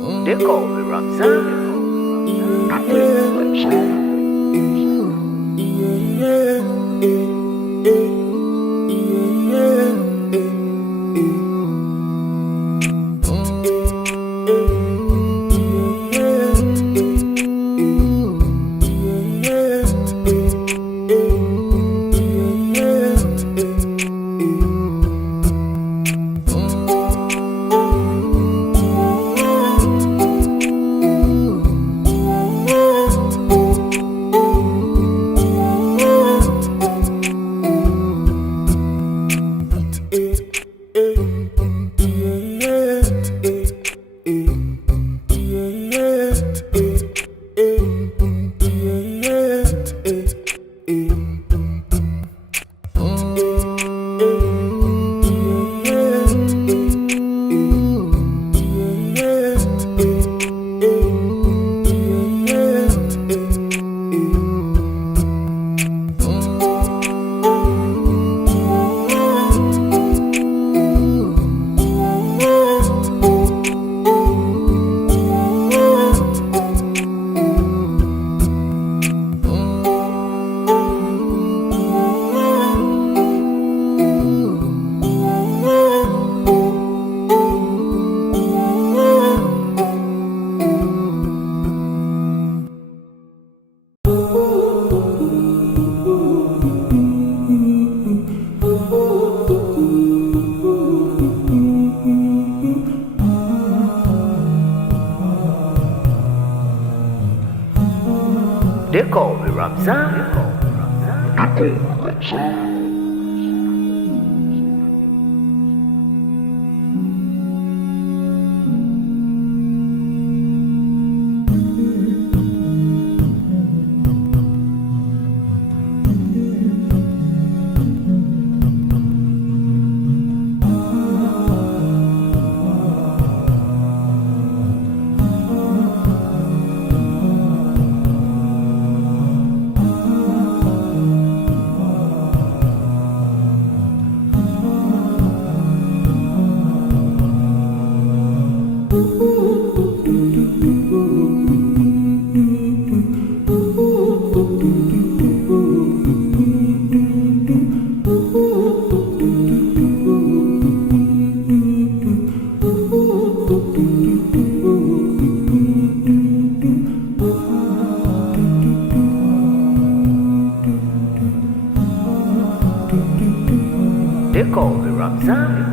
They call me Ramzan. They call me Ramzan. They call me Ramzan.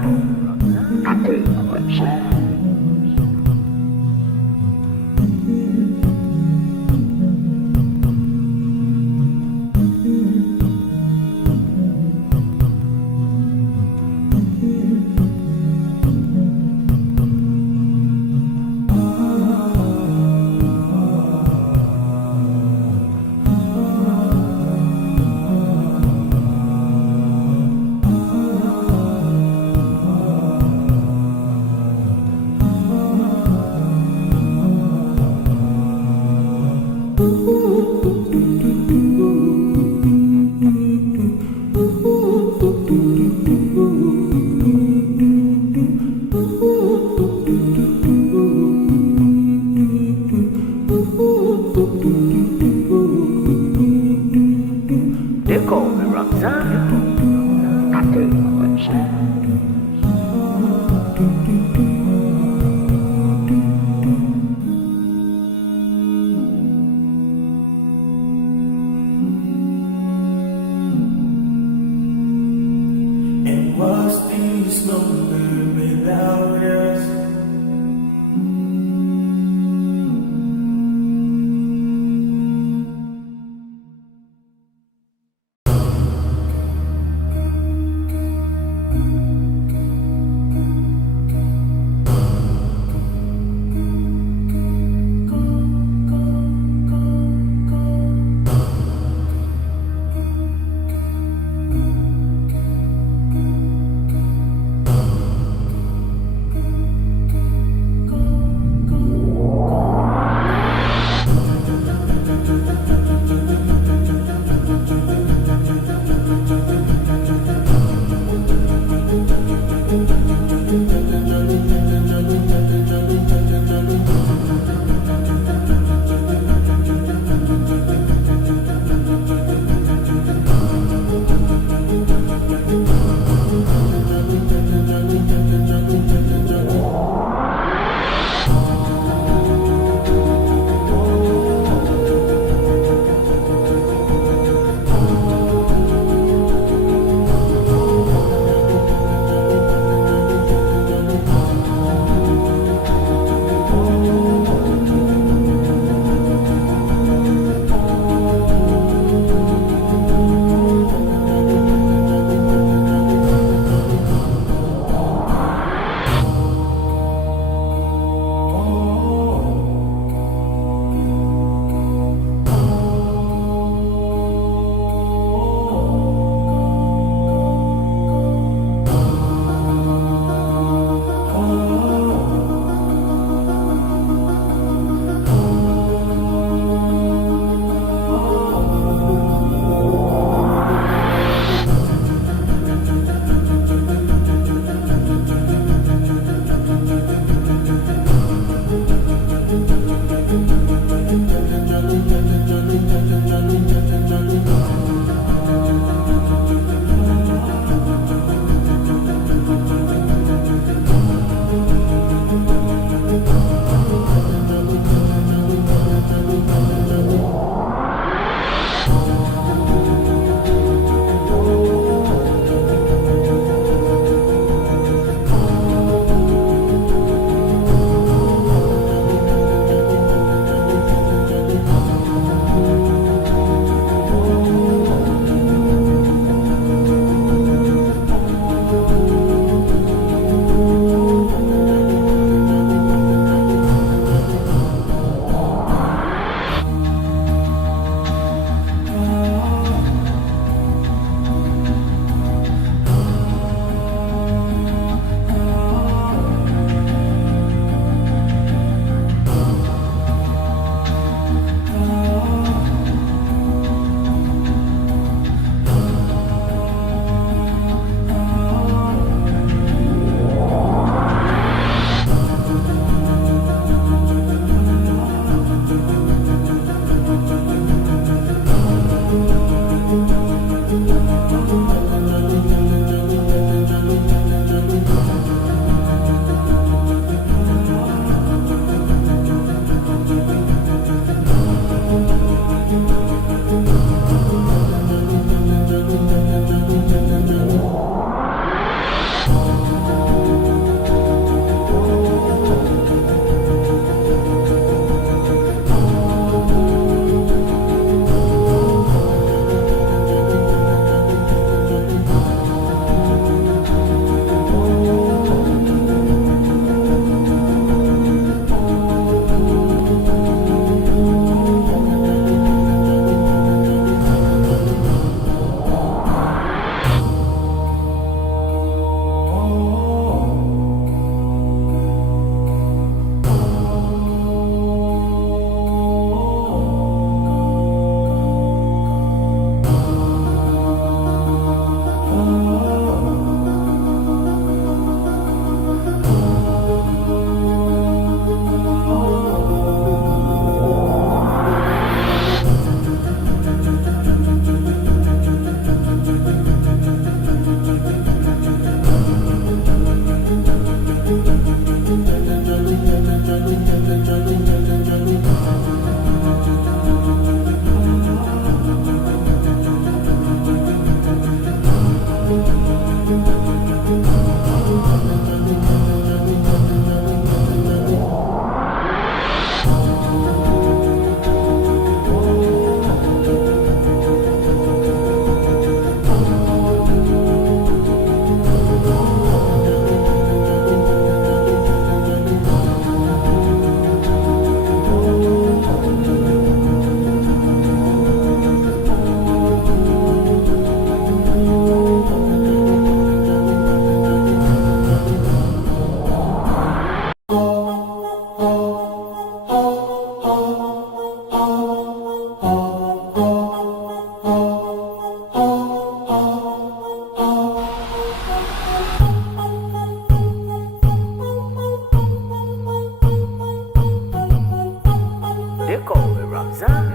call me Ramzan.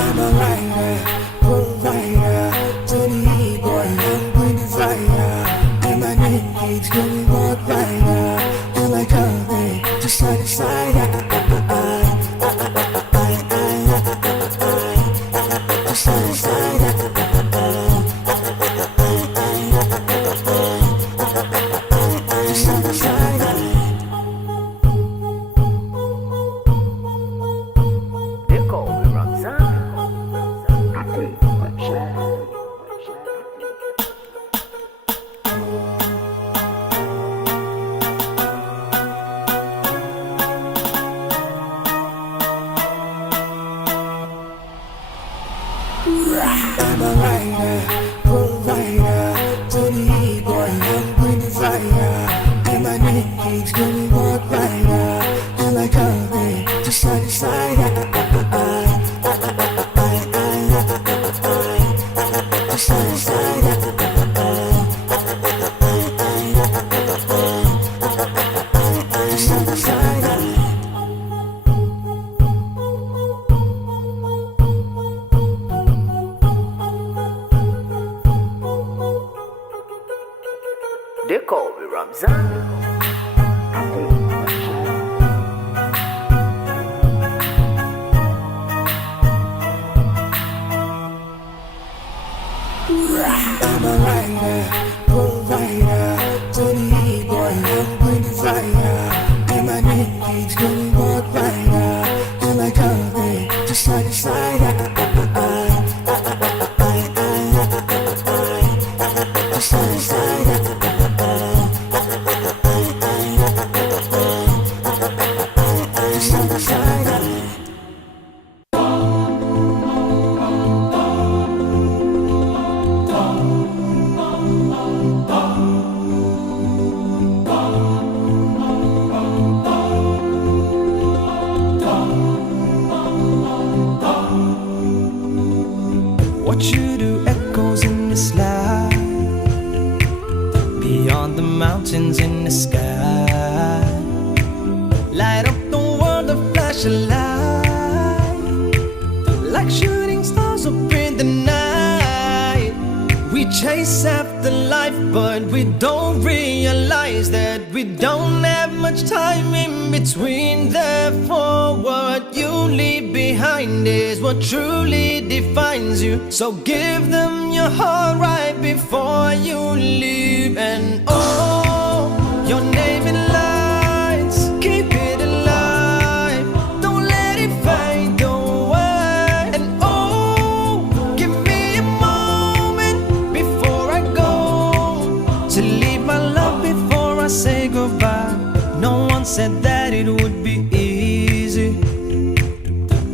I'm a writer, provider, to the E-boy, I'm bringing fire. And my name keeps going walk rider. And like coming, just side to side. Just side to side. Just side to side. They call me Ramzan. I'm a writer, provider, to the E-boy, I'm bringing fire. And my name keeps going walk rider. And like coming, just side to side. Just side to side. Just side to side. They call me Ramzan. I'm a writer, provider, to the E-boy, I'm bringing fire. And my name keeps going walk rider. And like coming, just side to side. Just side to side. Just side to side. What you do echoes in the slide, beyond the mountains in the sky. Light up the world, a flash of light, like shooting stars up in the night. We chase after life, but we don't realize that we don't have much time in between. Therefore, what you leave behind is what truly defines you. So give them your heart right before you leave. And oh, your name in lights, keep it alive. Don't let it fade away. And oh, give me a moment before I go, to leave my love before I say goodbye. No one said that it would be easy.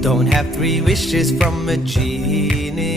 Don't have 3 wishes from a genie.